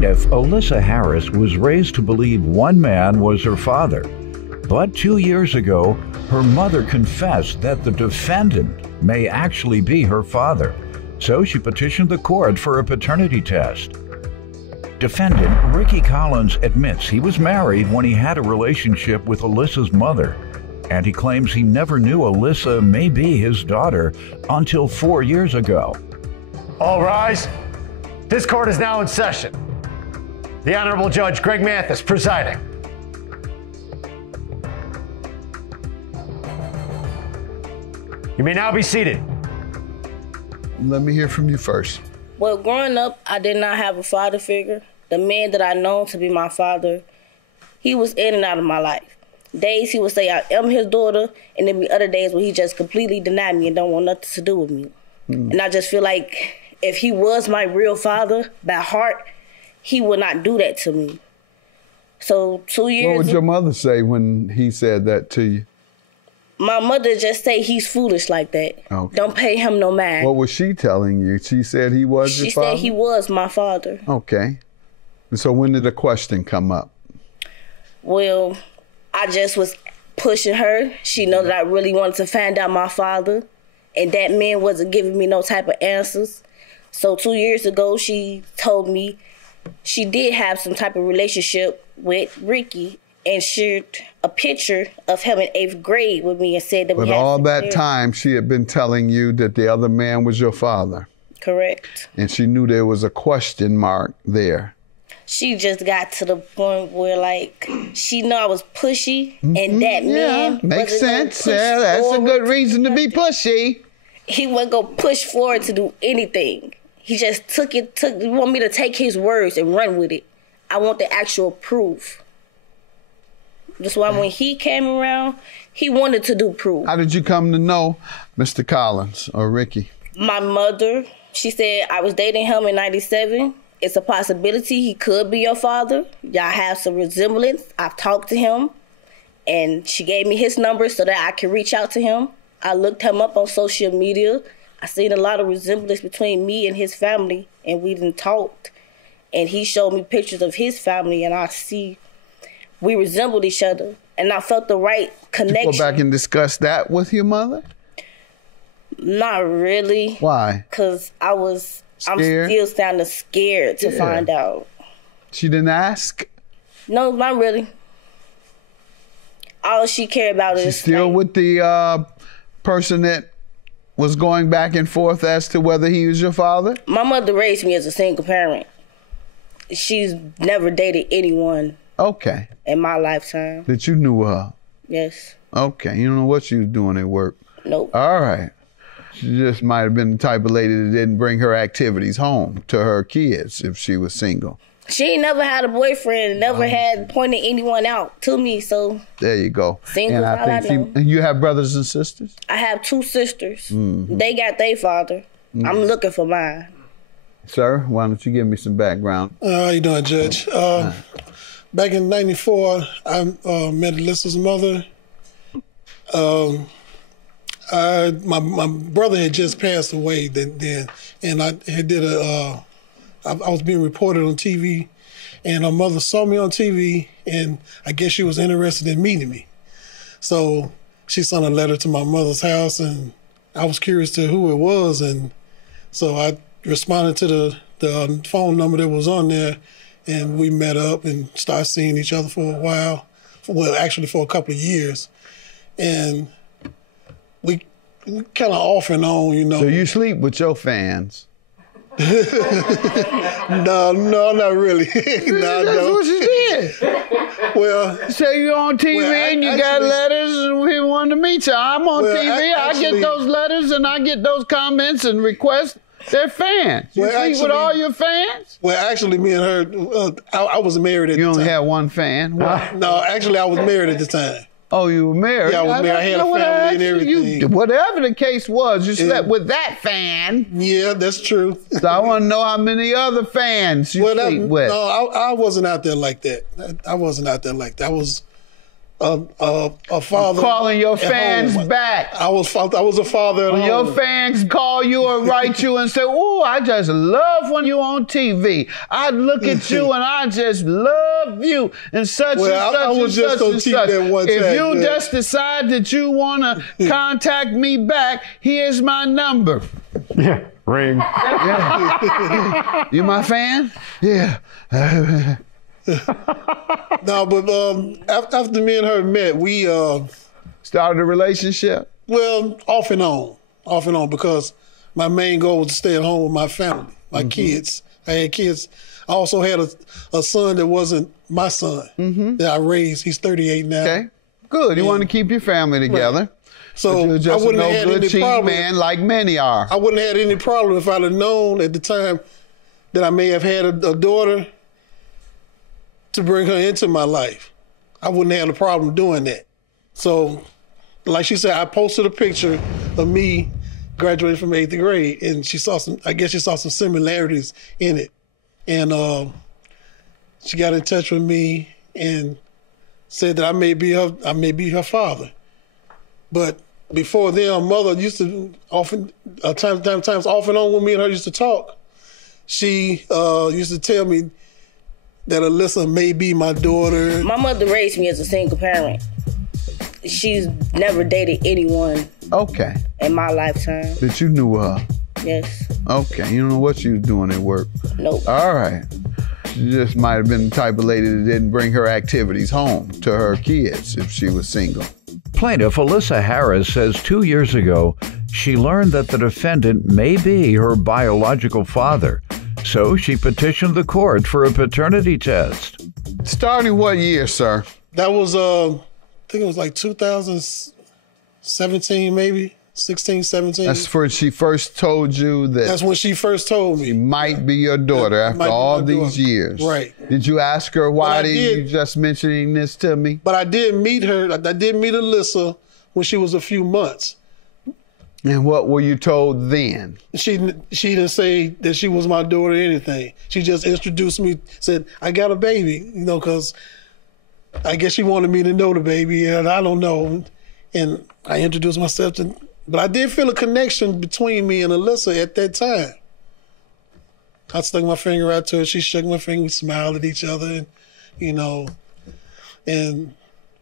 plaintiff, Alyssa Harris, was raised to believe one man was her father. But 2 years ago, her mother confessed that the defendant may actually be her father. So she petitioned the court for a paternity test. Defendant Ricky Collins admits he was married when he had a relationship with Alyssa's mother, and he claims he never knew Alyssa may be his daughter until 4 years ago. All rise. This court is now in session. The Honorable Judge Greg Mathis presiding. You may now be seated. Let me hear from you first. Well, growing up, I did not have a father figure. The man that I known to be my father, he was in and out of my life. Days he would say I am his daughter, and then be other days where he just completely denied me and don't want nothing to do with me. And I just feel like if he was my real father by heart, he would not do that to me. So 2 years. What would your mother say when he said that to you? My mother just say he's foolish like that. Okay. Don't pay him no mind. What was she telling you? She said he was your father? She said he was my father. Okay. And so when did the question come up? Well, I just was pushing her. She know that I really wanted to find out my father, and that man wasn't giving me no type of answers. So 2 years ago, she told me she did have some type of relationship with Ricky, and shared a picture of him in 8th grade with me and said that we had. But all that time, she had been telling you that the other man was your father. Correct. And she knew there was a question mark there. She just got to the point where, like, she knew I was pushy, and that man makes sense. Yeah, that's a good reason to be pushy. He wasn't gonna push forward to do anything. He just he want me to take his words and run with it. I want the actual proof. That's why when he came around, he wanted to do proof. How did you come to know Mr. Collins or Ricky? My mother, she said I was dating him in 97. It's a possibility he could be your father. Y'all have some resemblance. I've talked to him, and she gave me his number so that I could reach out to him. I looked him up on social media. I seen a lot of resemblance between me and his family, and we done talked. And he showed me pictures of his family, and I see we resembled each other, and I felt the right connection. Did you go back and discuss that with your mother? Not really. Why? Because I'm scared? still sounding scared to find out. She didn't ask? No, not really. All she cared about is... She's still with the person that was going back and forth as to whether he was your father? My mother raised me as a single parent. She's never dated anyone. Okay. In my lifetime. That you knew her? Yes. Okay. You don't know what she was doing at work? Nope. All right. She just might have been the type of lady that didn't bring her activities home to her kids if she was single. She ain't never had a boyfriend, never had pointed anyone out to me, so. There you go. Single, all I know. And you have brothers and sisters? I have 2 sisters. They got their father. I'm looking for mine. Sir, why don't you give me some background? How you doing, Judge? Back in '94, I met Alyssa's mother. My brother had just passed away then, and I was being reported on TV, and her mother saw me on TV, and I guess she was interested in meeting me. So she sent a letter to my mother's house, and I was curious to who it was, and so I responded to the phone number that was on there, and we met up and started seeing each other for a while. Well, actually for a couple of years. And we kind of off and on, you know. So you sleep with your fans? No, not really. No, That's what you did. Well, say you're on TV and you got letters and we wanted to meet you. I'm on TV. I get those letters and I get those comments and requests. They're fans. You sleep with all your fans? Well, actually, me and her, I was married at the time. You only had one fan? No, actually, I was married at the time. Oh, you were married? Yeah, I was married. I had a family and everything. Whatever the case was, you slept with that fan. Yeah, that's true. So I want to know how many other fans you sleep with. No, I wasn't out there like that. I wasn't out there like that. a father. Calling your fans back. I was a father at home. Your fans call you or write you and say, "Oh, I just love when you on TV. I look at you and I just love you," and such and such I was and just such on and TV such. that one time, If you man. just decide that you want to contact me back, here's my number. Yeah, ring. Yeah. You my fan? Yeah. No, but after me and her met, we Started a relationship? well, off and on, because my main goal was to stay at home with my family, my kids. I had kids. I also had a son that wasn't my son that I raised. He's 38 now. Okay. Good. You want to keep your family together. Right. So But you're just I wouldn't a have had no good any cheat problem. man like many are. I wouldn't have had any problem if I'd have known at the time that I may have had a daughter to bring her into my life. I wouldn't have had a problem doing that. So, like she said, I posted a picture of me graduating from 8th grade, and I guess she saw some similarities in it. And she got in touch with me and said that I may be her father. But before then, her mother used to times off and on when me and her used to talk. She used to tell me that Alyssa may be my daughter. My mother raised me as a single parent. She's never dated anyone Okay. in my lifetime. That you knew her. Yes. Okay. You don't know what she was doing at work. Nope. All right. She just might have been the type of lady that didn't bring her activities home to her kids if she was single. Plaintiff Alyssa Harris says 2 years ago, she learned that the defendant may be her biological father. So she petitioned the court for a paternity test. Starting what year, sir? That was, I think it was like 2017, maybe 16, 17. That's when she first told you that That's when she first told she me. might be your daughter Might after be all my these daughter. years. Right. Did you ask her why I did did. you just mentioning this to me? But I did meet her. I did meet Alyssa when she was a few months. And what were you told then? She didn't say that she was my daughter or anything. She just introduced me, said, "I got a baby," because I guess she wanted me to know the baby, and I don't know. And I introduced myself to, but I did feel a connection between me and Alyssa at that time. I stuck my finger out to her. She shook my finger. We smiled at each other,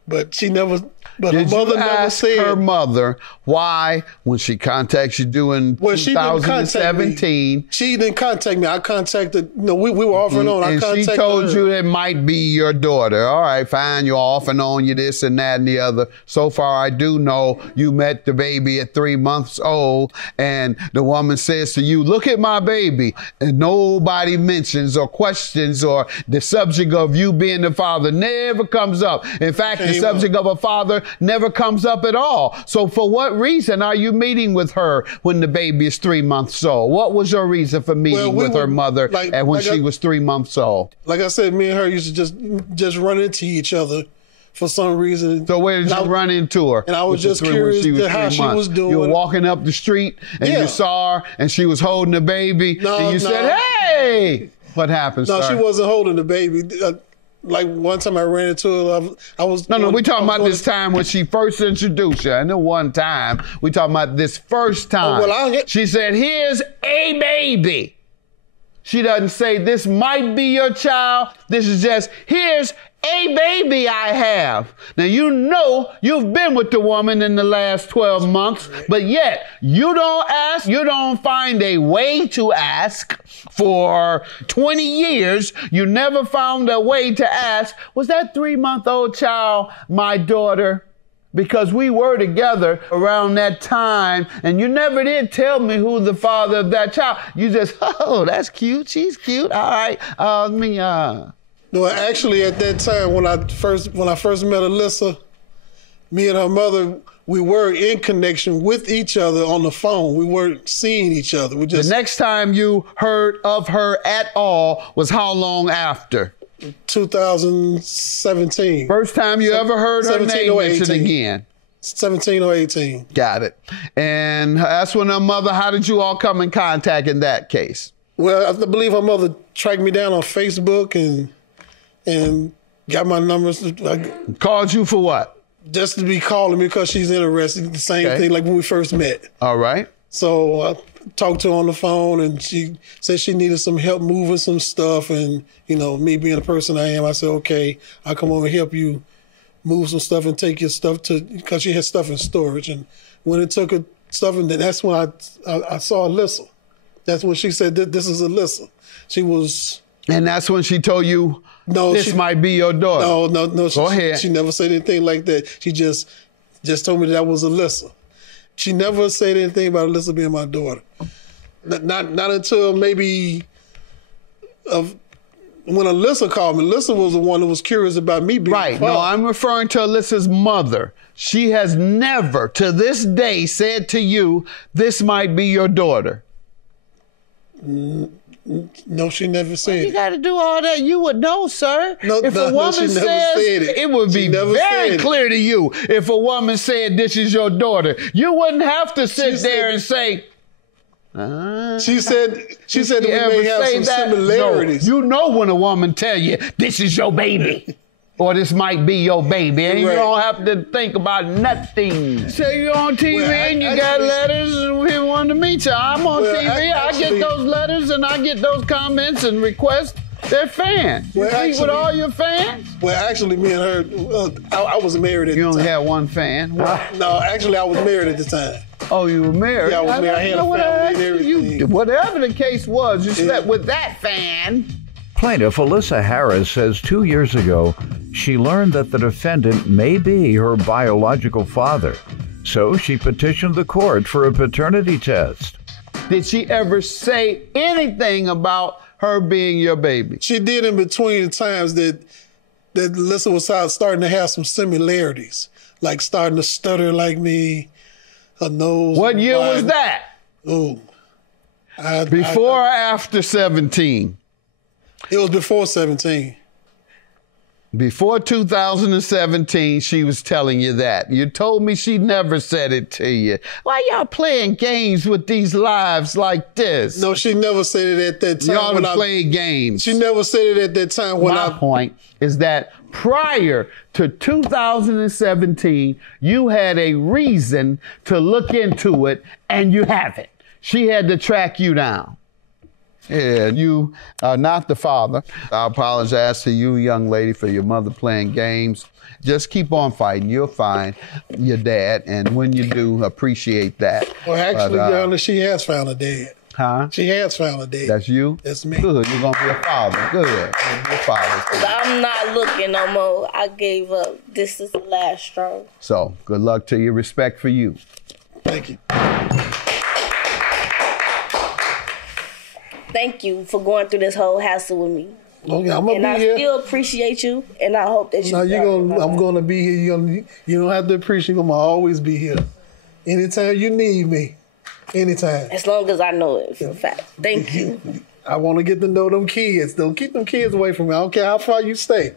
but she never. But Did her mother you never ask said. her mother why, when she contacted you in She didn't contact 2017, me. She didn't contact me. I contacted. We were off and on. I and contacted she told her. you it might be your daughter? All right, fine. You're off and on. You this and that and the other. So far, I do know you met the baby at 3 months old, and the woman says to you, "Look at my baby," and nobody mentions or questions or the subject of you being the father never comes up. In fact, the subject of a father never comes up at all. So for what reason are you meeting with her when the baby is 3 months old? What was your reason for meeting with her mother when she was 3 months old? Like I said, me and her used to just run into each other for some reason. So where did you run into her? And I was just curious to how she was doing. You were walking up the street and you saw her and she was holding the baby and you said, "Hey!" What happened, No, sir? she wasn't holding the baby. Like one time I ran into her, I was... No, we talking about this time when she first introduced you. And the one time, we talking about this first time. She said, "Here's a baby." She doesn't say, "This might be your child." This is just, "Here's a baby I have." Now, you know you've been with the woman in the last 12 months, but yet you don't ask, you don't find a way to ask for 20 years. You never found a way to ask, "Was that 3-month-old child my daughter?" Because we were together around that time, and you never did tell me who the father of that child. You just, "Oh, that's cute. She's cute. All right. No, actually, at that time, when I first met Alyssa, me and her mother, we were in connection with each other on the phone. We weren't seeing each other. The next time you heard of her at all was how long after? 2017. First time you ever heard her 17 name or mentioned 18. again? 17 or 18. Got it. And that's when her mother, how did you all come in contact in that case? Well, I believe her mother tracked me down on Facebook and got my numbers. Called you for what? Just to be calling me because she's interested. The same thing like when we first met. All right. So I talked to her on the phone, and she said she needed some help moving some stuff. And, you know, me being the person I am, I said, okay, I'll come over and help you move some stuff and take your stuff because she had stuff in storage. And when it took her stuff, and that's when I saw Alyssa. That's when she said, this is Alyssa. She was... And that's when she told you, no, this might be your daughter. No. Go ahead. She never said anything like that. She just told me that was Alyssa. She never said anything about Alyssa being my daughter. Not until maybe when Alyssa called me. Alyssa was the one that was curious about me being right. No, I'm referring to Alyssa's mother. She has never, to this day, said to you, this might be your daughter. No, she never said it. You got to do all that. You would know, sir. No, if a woman she never says, said it. It would be very clear to you if a woman said this is your daughter. You wouldn't have to sit there and say, she said that we may have some similarities. No, you know when a woman tell you this is your baby. Or this might be your baby, and you don't have to think about nothing. Say you're on TV and you got letters and we want to meet you. I'm on TV, I get those letters and I get those comments and requests. They're fans. You meet with all your fans? Well, actually, me and her, I was married at the time. You only had one fan? No, actually, I was married at the time. Oh, you were married? Yeah, I was married. I had a family and everything. Whatever the case was, you slept with that fan. Plaintiff Alyssa Harris says 2 years ago, she learned that the defendant may be her biological father. So she petitioned the court for a paternity test. Did she ever say anything about her being your baby? She did in between the times that Alyssa was starting to have some similarities, like starting to stutter like me, her nose. What year was that? Oh. Before or after 17? It was before 17. Before 2017, she was telling you that. You told me she never said it to you. Why y'all playing games with these lives like this? No, she never said it at that time. Y'all are playing games. She never said it at that time. My point is that prior to 2017, you had a reason to look into it, and you haven't. She had to track you down. Yeah, you are not the father. I apologize to you, young lady, for your mother playing games. Just keep on fighting. You'll find your dad, and when you do, appreciate that. Well, actually, Your Honor, she has found a dad. Huh? She has found a dad. That's you? That's me. Good. You're going to be a father. Good. You're going to be a father. I'm not looking no more. I gave up. This is the last straw. So, good luck to you. Respect for you. Thank you. Thank you for going through this whole hassle with me. Okay, I'm gonna be here. And I still appreciate you, and I hope that you. No, I'm gonna be here. You don't have to appreciate me. I'm gonna always be here. Anytime you need me, anytime. As long as I know it for a fact. Thank you. I want to get to know them kids. Don't keep them kids away from me. I don't care how far you stay.